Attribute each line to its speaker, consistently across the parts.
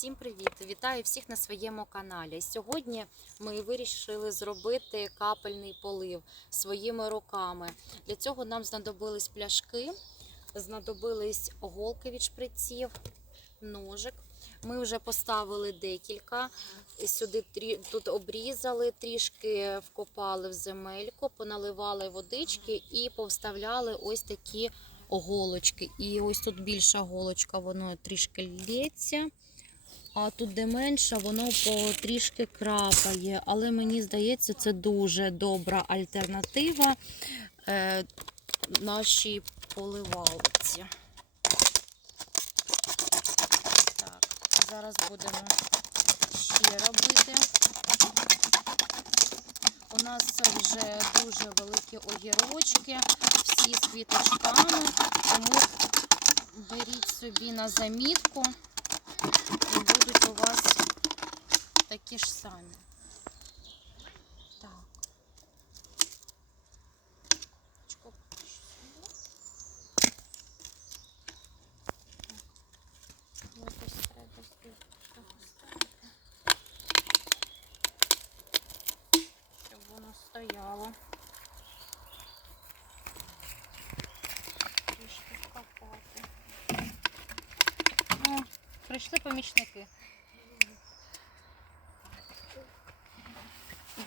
Speaker 1: Всім привіт! Вітаю всіх на своєму каналі. Сьогодні ми вирішили зробити капельний полив своїми руками. Для цього нам знадобились пляшки, знадобились голки від шприців, ножик. Ми вже поставили декілька. Сюди тут обрізали, трішки вкопали в земельку, поналивали водички і повставляли ось такі голочки. І ось тут більша голочка, воно трішки лється. А тут, де менше, воно потрішки крапає. Але мені здається, це дуже добра альтернатива е, нашій поливалці. Так, зараз будемо ще робити. У нас вже дуже великі огірочки, всі з квіточками, тому беріть собі на замітку будуть у вас такі ж самі. Так. Очко покажу сюди. Так. Якось треба збільшити поставити. Щоб воно стояло. Трішки вкопати. О, прийшли помічники.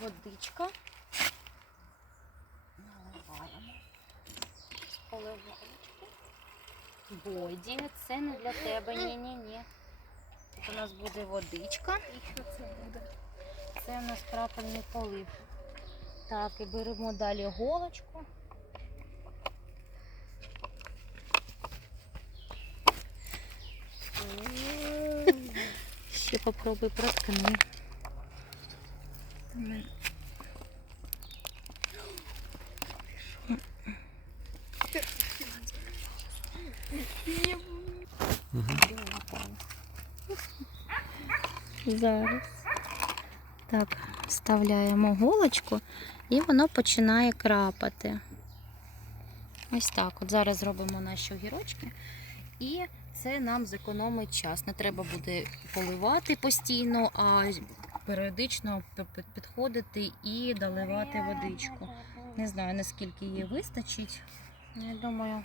Speaker 1: Водичка. Наливаємо. Боді, це не для тебе. Ні-ні-ні. Тут у нас буде водичка.
Speaker 2: І що це буде?
Speaker 1: Це у нас крапельний полив. Так, і беремо далі голочку. Ще попробуй проткни. Зараз. Так, вставляємо голочку і воно починає крапати. Ось так. От зараз зробимо наші огірочки. І це нам зекономить час. Не треба буде поливати постійно, а періодично підходити і доливати водичку. Не знаю, наскільки її вистачить. Я думаю,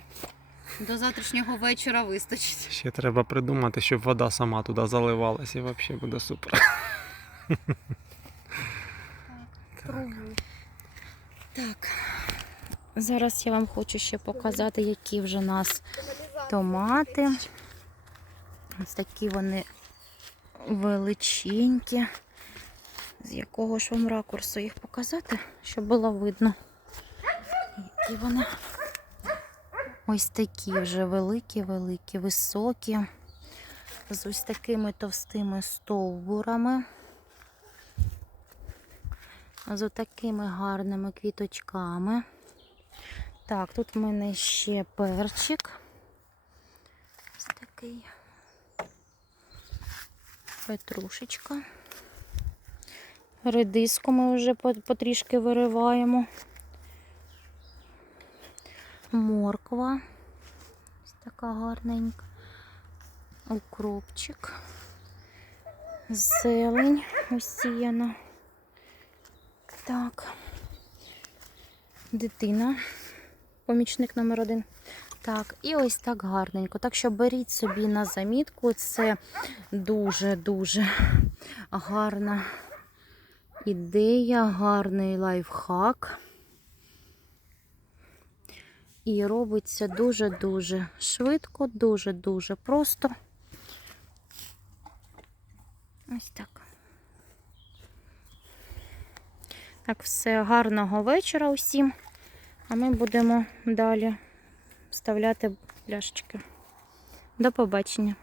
Speaker 1: до завтрашнього вечора вистачить.
Speaker 3: Ще треба придумати, щоб вода сама туди заливалась і взагалі буде супер.
Speaker 1: Пробую. Так. Зараз я вам хочу ще показати, які вже у нас томати. Ось такі вони величенькі. З якого ж вам ракурсу їх показати, щоб було видно. Які вони. Ось такі вже великі, великі, високі. З ось такими товстими стовбурами. З такими гарними квіточками. Так, тут в мене ще перчик. Ось такий. Петрушечка. Редиску ми вже потрішки вириваємо. Морква. Ось така гарненька. Укропчик. Зелень осіяна. Так. Дитина. Помічник номер один. Так, і ось так гарненько. Так що беріть собі на замітку. Це дуже-дуже гарна ідея, гарний лайфхак. І робиться дуже-дуже швидко, дуже-дуже просто. Ось так. Так, все, гарного вечора усім. А ми будемо далі вставляти пляшечки. До побачення.